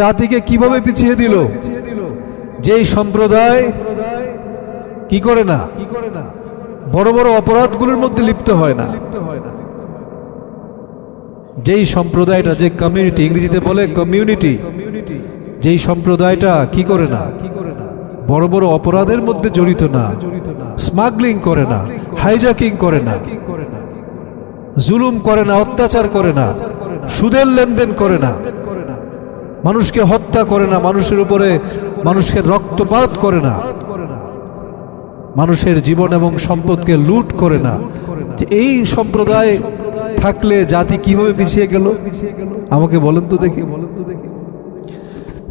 জাতিকে কীভাবে পিছিয়ে দিল? যেই সম্প্রদায় কি করে না? বড় বড় অপরাধগুলোর মধ্যে লিপ্ত হয় না। যেই সম্প্রদায়টা, যে কমিউনিটি ইংরেজিতে বলে কমিউনিটি যেই সম্প্রদায়টা কি করে না? বড় বড় অপরাধের মধ্যে জড়িত না। স্মাগলিং করে না হাইজাকিং করে না। জুলুম করে না, অত্যাচার করে না। সুদের লেনদেন করে না। মানুষকে হত্যা করে না, মানুষের উপরে মানুষকে রক্তপাত করে না। মানুষের জীবন এবং সম্পদকে লুট করে না। যে এই সম্প্রদায় থাকলে জাতি কীভাবে পিছিয়ে গেল? আমাকে বলেন তো দেখি।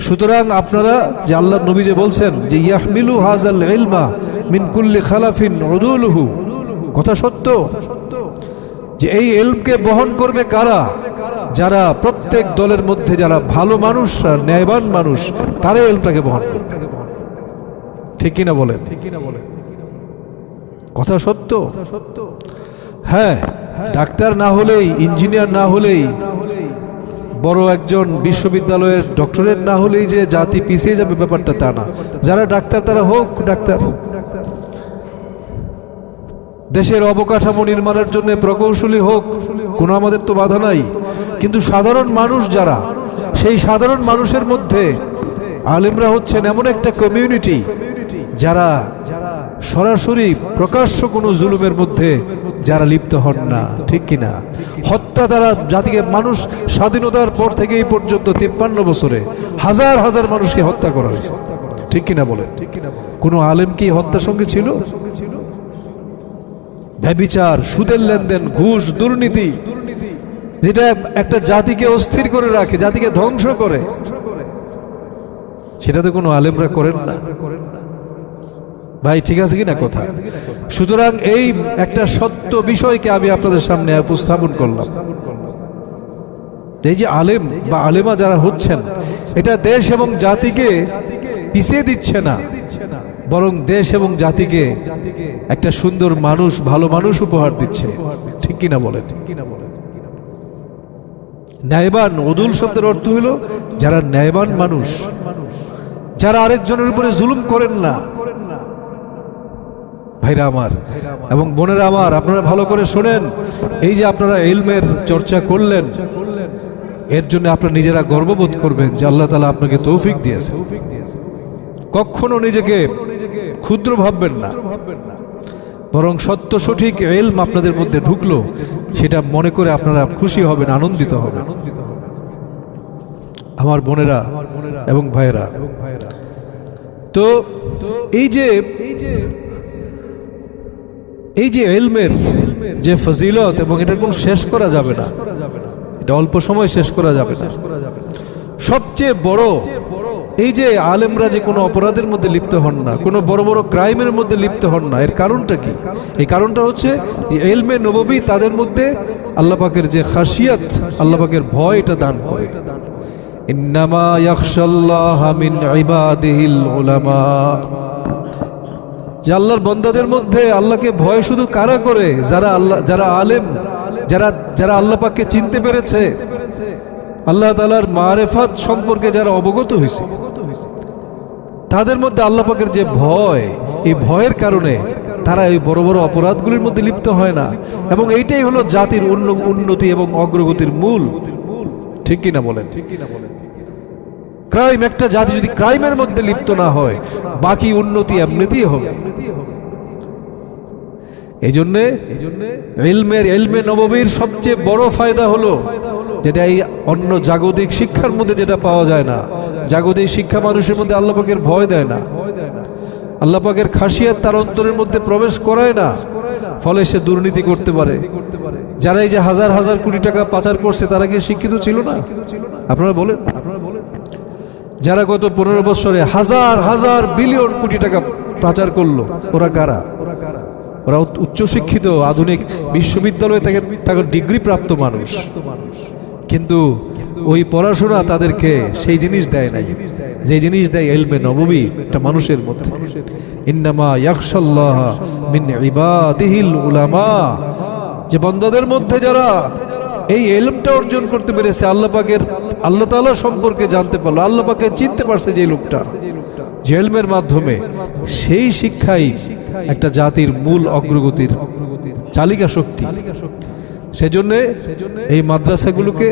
সুতরাং আপনারা যে আল্লাহ নবী যে বলছেন যে, ইয়াহমিলু হাজাল ইলমা মিন কুল্লি খালাফিন উদুলহু কথা সত্য? যে এই এলমকে বহন করবে কারা? যারা প্রত্যেক দলের মধ্যে যারা ভালো মানুষ ন্যায়বান মানুষ, তারাই এলমটাকে বহন করবে ঠিক কিনা বলেন? কথা সত্য? হ্যাঁ ডাক্তার না হলেই, ইঞ্জিনিয়ার না হলেই, বড় একজন বিশ্ববিদ্যালয়ের ডক্টরেট না হলেই যে জাতি পিছিয়ে যাবে ব্যাপারটা তা না। যারা ডাক্তার তারা হোক, ডাক্তার। দেশের অবকাঠামো নির্মাণের জন্য প্রকৌশলী হোক, কোনো আমাদের তো বাধা নাই। কিন্তু সাধারণ মানুষ যারা, সেই সাধারণ মানুষের মধ্যে আলিমরা হচ্ছেন এমন একটা কমিউনিটি যারা সরাসরি প্রকাশ্য কোনো জুলুমের মধ্যে যারা লিপ্ত হন না, ঠিক কিনা? হত্যা দ্বারা জাতিকে মানুষ স্বাধীনতার পর থেকে এই পর্যন্ত তিপ্পান্ন বছরে হাজার হাজার মানুষকে হত্যা করা হয়েছে। ঠিক কিনা বলেন? কোনো আলেম কি হত্যার সঙ্গে ছিল? ব্যবিচার, সুদের লেনদেন, ঘুষ, দুর্নীতি, যেটা একটা জাতিকে অস্থির করে রাখে, জাতিকে ধ্বংস করে। সেটা তো কোনো আলেমরা করেন না। ভাই, ঠিক আছে কিনা কথা? সুতরাং এই একটা সত্য বিষয়কে আমি আপনাদের সামনে উপস্থাপন করলাম। এই যে আলেম বা আলেমা যারা হচ্ছেন, এটা দেশ এবং জাতিকে পিছিয়ে দিচ্ছে না। বরং দেশ এবং জাতিকে একটা সুন্দর মানুষ, ভালো মানুষ উপহার দিচ্ছে। ঠিক কিনা বলেন? ন্যায়বান, অদুল শব্দের অর্থ হলো যারা ন্যায়বান মানুষ, যারা আরেকজনের উপরে জুলুম করেন না। ভাইরা আমার এবং বোনেরা আমার, আপনারা ভালো করে শোনেন। এই যে আপনারা এলমের চর্চা করলেন, এর জন্য আপনারা নিজেরা গর্ববোধ করবেন যে আল্লাহ তালা আপনাকে তৌফিক দিয়েছে কখনো নিজেকে ক্ষুদ্র ভাববেন না। বরং সত্য সঠিক এলম আপনাদের মধ্যে ঢুকলো, সেটা মনে করে আপনারা খুশি হবেন, আনন্দিত হবেন। আমার বোনেরা এবং ভাইয়েরা, তো এই যে এই যে এলমের যে ফজিলত এবং এটার কোন শেষ করা যাবে না, এটা অল্প সময় শেষ করা যাবে না। সবচেয়ে বড় এই যে আলেমরা যে কোনো অপরাধের মধ্যে লিপ্ত হন না, কোনো বড় বড় ক্রাইমের মধ্যে লিপ্ত হন না, এর কারণটা কি? এই কারণটা হচ্ছে এলমে নববী তাদের মধ্যে আল্লাহ পাকের যে খাসিয়াত, আল্লাহ পাকের ভয় এটা দান করে। ইন্নামা ইয়াখশাল্লাহ মিন ইবাদিহিল উলামা। যে আল্লাহর বন্দাদের মধ্যে আল্লাহকে ভয় শুধু কারা করে? যারা আল্লাহ, যারা আলেম, যারা যারা আল্লাহ পাককে চিনতে পেরেছে আল্লাহ তালার মারেফাত সম্পর্কে যারা অবগত হয়েছে তাদের মধ্যে আল্লাহ পাকের যে ভয় এই ভয়ের কারণে তারা এই বড় বড় অপরাধগুলির মধ্যে লিপ্ত হয় না। এবং এইটাই হলো জাতির উন্ন- উন্নতি এবং অগ্রগতির মূল। ঠিক কিনা বলেন? ঠিক কিনা বলেন ক্রাইম একটা জাতি যদি ক্রাইমের মধ্যে লিপ্ত না হয় বাকি উন্নতি এমনিতেই হবে। এই জন্যে এলমের এলমে নববীর সবচেয়ে বড় ফায়দা হলো যেটা এই অন্য জাগতিক শিক্ষার মধ্যে যেটা পাওয়া যায় না। জাগতিক শিক্ষা মানুষের মধ্যে আল্লাহ পাকের ভয় দেয় না। আল্লাহ পাকের খাসিয়াত তার অন্তরের মধ্যে প্রবেশ করায় না, ফলে সে দুর্নীতি করতে পারে। যারা এই যে হাজার হাজার কোটি টাকা পাচার করছে, তারা কি শিক্ষিত ছিল না? আপনারা বলেন। যারা গত পনেরো বছরে হাজার হাজার বিলিয়ন কোটি টাকা পাচার করল, ওরা কারা? ওরা উচ্চ- উচ্চশিক্ষিত, আধুনিক বিশ্ববিদ্যালয়ে তাকে তাকে ডিগ্রি প্রাপ্ত মানুষ। কিন্তু ওই পড়াশোনা তাদেরকে সেই জিনিস দেয় নাই। যে জিনিস দেয় এলমে নববী একটা মানুষের মধ্যে। যে বন্দাদের মধ্যে যারা এই এলমটা অর্জন করতে পেরেছে, আল্লাহ পাকের, আল্লাহ তাআলা সম্পর্কে জানতে পারল, আল্লাহ পাকে চিনতে পারছে যে লোকটা যে এলমের মাধ্যমে সেই শিক্ষাই একটা জাতির মূল অগ্রগতির চালিকা শক্তি। সেজন্য এই মাদ্রাসাগুলোকে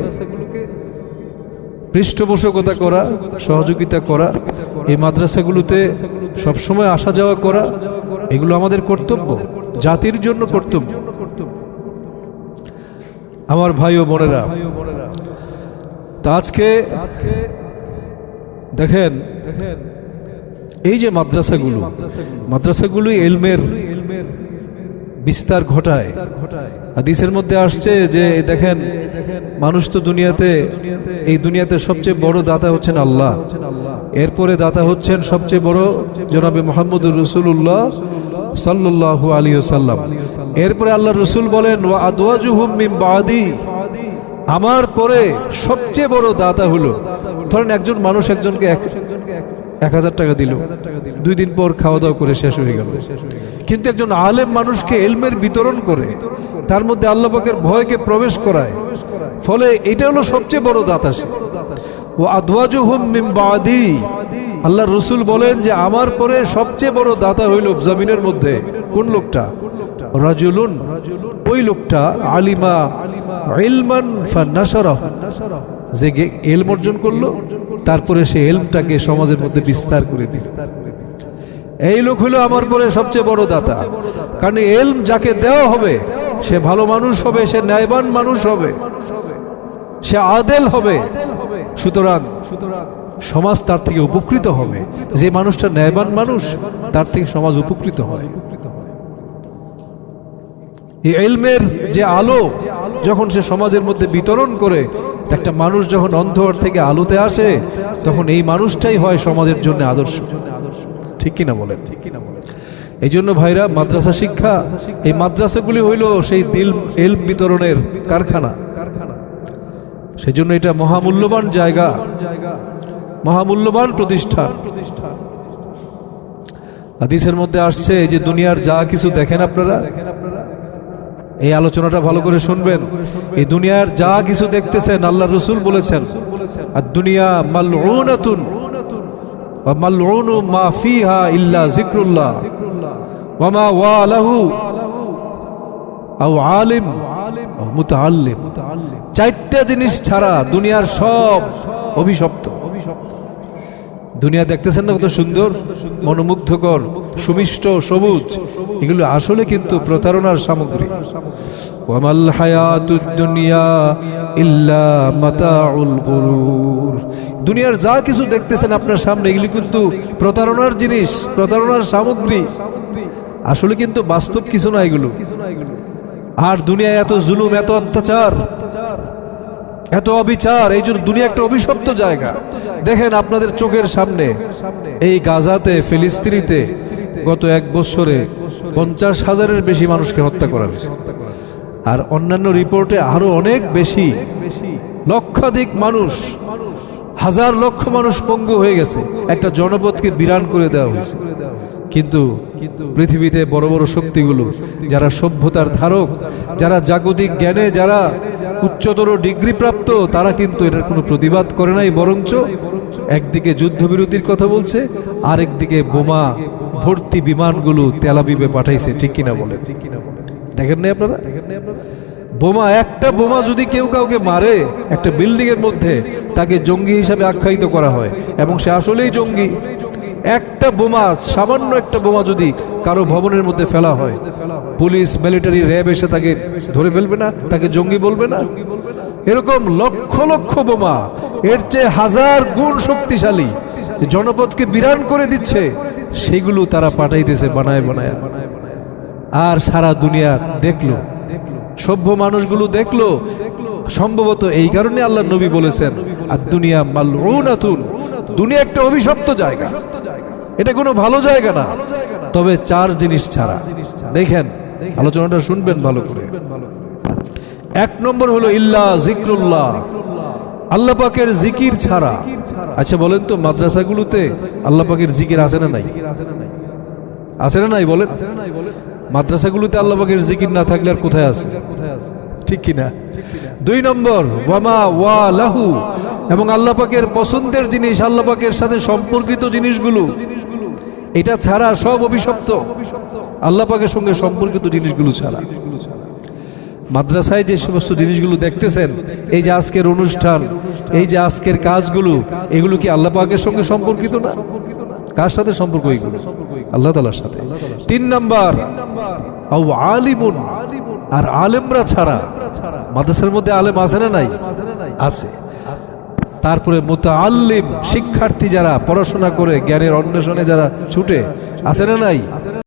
পৃষ্ঠপোষকতা করা, সহযোগিতা করা, এই মাদ্রাসাগুলোতে সবসময় আসা যাওয়া করা, এগুলো আমাদের কর্তব্য, জাতির জন্য কর্তব্য। আমার ভাই ও বোনেরা, তা আজকে দেখেন, এই যে মাদ্রাসাগুলো, মাদ্রাসাগুলোই এলমের বিস্তার ঘটায়। হাদিসের মধ্যে আসছে যে, দেখেন, মানুষ তো দুনিয়াতে, এই দুনিয়াতে সবচেয়ে বড় দাতা হচ্ছেন আল্লাহ। এরপরে দাতা হচ্ছেন সবচেয়ে বড় জনাবে মোহাম্মদ রসুল্লাহ সাল্লাল্লাহু আলী সাল্লাম এরপরে আল্লাহ রসুল বলেন আমার পরে সবচেয়ে বড় দাতা হলো। ধরেন একজন মানুষ একজনকে এক এক হাজার টাকা দিল। দুই দিন পর খাওয়া দাওয়া করে শেষ হয়ে গেল। কিন্তু একজন আলেম মানুষকে এলমের বিতরণ করে, তার মধ্যে আল্লাহ পাকের ভয়কে প্রবেশ করায়। ফলে এটা হলো সবচেয়ে বড় দাতা ও মিন বাদি। আল্লাহ রসুল বলেন যে, আমার পরে সবচেয়ে বড় দাতা হইল জামিনের মধ্যে। কোন লোকটা? রাজুলুন। ওই লোকটা আলিমা ইলমান যে এলম অর্জন করল, তারপরে সে এলমটাকে সমাজের মধ্যে বিস্তার করে দিল। এই লোক হলো আমার পরে সবচেয়ে বড় দাতা। কারণ এলম যাকে দেওয়া হবে, সে ভালো মানুষ হবে, সে ন্যায়বান মানুষ হবে, সে আদেল হবে। সুতরাং সমাজ তার থেকে উপকৃত হবে। যে মানুষটা ন্যায়বান মানুষ, তার থেকে সমাজ উপকৃত হয়। এলমের যে আলো, যখন সে সমাজের মধ্যে বিতরণ করে একটা মানুষ যখন অন্ধকার থেকে আলোতে আসে, তখন এই মানুষটাই হয় সমাজের জন্য আদর্শ। ঠিক কিনা বলেন? ঠিক কিনা বলেন এই জন্য ভাইরা, মাদ্রাসা শিক্ষা, এই মাদ্রাসাগুলি হইল সেই দিল এলম বিতরণের কারখানা। সেই জন্য এটা মহামূল্যবান জায়গা, মহামূল্যবান প্রতিষ্ঠান। হাদিসের মধ্যে আসছে যে দুনিয়ার যা কিছু দেখেন আপনারা, এই আলোচনাটা ভালো করে শুনবেন। এই দুনিয়ার যা কিছু দেখতেছেন আল্লাহ রসুল বলেছেন আর দুনিয়া মালউনাতুন চারটা জিনিস ছাড়া দুনিয়ার সব অভিশপ্ত। দুনিয়া দেখতেছেন না কত সুন্দর? মনোমুগ্ধকর, সুমিষ্ট, সবুজ। এগুলো আসলে কিন্তু প্রতারণার সামগ্রী। ওয়ামাল হায়াতুদ দুনিয়া ইল্লা মাতাউল গুরুর। দুনিয়ার যা কিছু দেখতেছেন আপনার সামনে, এগুলি কিন্তু প্রতারণার জিনিস, প্রতারণার সামগ্রী। আসলে কিন্তু বাস্তব কিছু না এগুলো। আর দুনিয়ায় এত জুলুম, এত অত্যাচার, এত অবিচার, এই জন্য দুনিয়া একটা অভিশপ্ত জায়গা। দেখেন আপনাদের চোখের সামনে, এই গাজাতে, ফিলিস্তিনিতে গত এক বছরে পঞ্চাশ হাজারের বেশি মানুষকে হত্যা করা হয়েছে। আর অন্যান্য রিপোর্টে আরও অনেক বেশি, লক্ষাধিক মানুষ, হাজার লক্ষ মানুষ পঙ্গু হয়ে গেছে। একটা জনপদকে বিরান করে দেওয়া হয়েছে। কিন্তু পৃথিবীতে বড় বড় শক্তিগুলো, যারা সভ্যতার ধারক, যারা জাগতিক জ্ঞানে, যারা উচ্চতর ডিগ্রি প্রাপ্ত তারা কিন্তু এটার কোনো প্রতিবাদ করে নাই, বরঞ্চ একদিকে যুদ্ধবিরতির কথা বলছে, আরেকদিকে বোমা ভর্তি বিমানগুলো তেলাবিবে পাঠাইছে, ঠিক কিনা বলে দেখেন নাই আপনারা? বোমা, একটা বোমা যদি কেউ কাউকে মারে, একটা বিল্ডিং এর মধ্যে তাকে জঙ্গি হিসাবে আখ্যায়িত করা হয়, এবং সে আসলেই জঙ্গি। একটা বোমা, সামান্য একটা বোমা যদি কারও ভবনের মধ্যে ফেলা হয়, পুলিশ, মিলিটারি র্যাব এসে তাকে ধরে ফেলবে না, তাকে জঙ্গি বলবে না? এরকম লক্ষ লক্ষ বোমা এর চেয়ে হাজার গুণ শক্তিশালী। জনপদকে বিরান করে দিচ্ছে, সেগুলো তারা পাঠাইতেছে বানায় বানায়। আর সারা দুনিয়া দেখল, সভ্য মানুষগুলো দেখল। সম্ভবত এই কারণে আল্লাহ নবী বলেছেন আর দুনিয়া মালউনাতুন। দুনিয়া একটা অভিশপ্ত জায়গা। এটা কোনো ভালো জায়গা না। তবে চার জিনিস ছাড়া। দেখেন, আলোচনাটা শুনবেন ভালো করে। এক নম্বর হলো, ইল্লা জিক্রুল্লাহ। আল্লাহ পাকের জিকির ছাড়া। আচ্ছা বলেন তো, মাদ্রাসাগুলোতে আল্লাহ পাকের জিকির আছে না নাই? আছে না নাই, বলেন। মাদ্রাসাগুলোতে আল্লাহ পাকের জিকির না থাকলে আর কোথায় আছে? ঠিক কিনা? দুই নম্বর, ওয়ামা ওয়া লাহু এবং আল্লাহ পাকের পছন্দের জিনিস, আল্লাহ পাকের সাথে সম্পর্কিত জিনিসগুলো। এটা ছাড়া সব অভিশপ্ত। আল্লাহ পাকের সঙ্গে সম্পর্কিত জিনিসগুলো ছাড়া। মাদ্রাসায় যে সমস্ত জিনিসগুলো দেখতেছেন, এই যে আজকের অনুষ্ঠান, এই যে আজকের কাজগুলো, এগুলো কি আল্লাহ পাকের সঙ্গে সম্পর্কিত না? কার সাথে সম্পর্ক এগুলো? আল্লাহ তালার সাথে। তিন নাম্বার আলিমুন, আর আলেমরা ছাড়া। মাদ্রাসার মধ্যে আলেম আছে না নাই? আছে। তারপরে মুতাআল্লিম শিক্ষার্থী যারা পড়াশোনা করে, জ্ঞানের অন্বেষণে যারা ছুটে, আছে না নাই?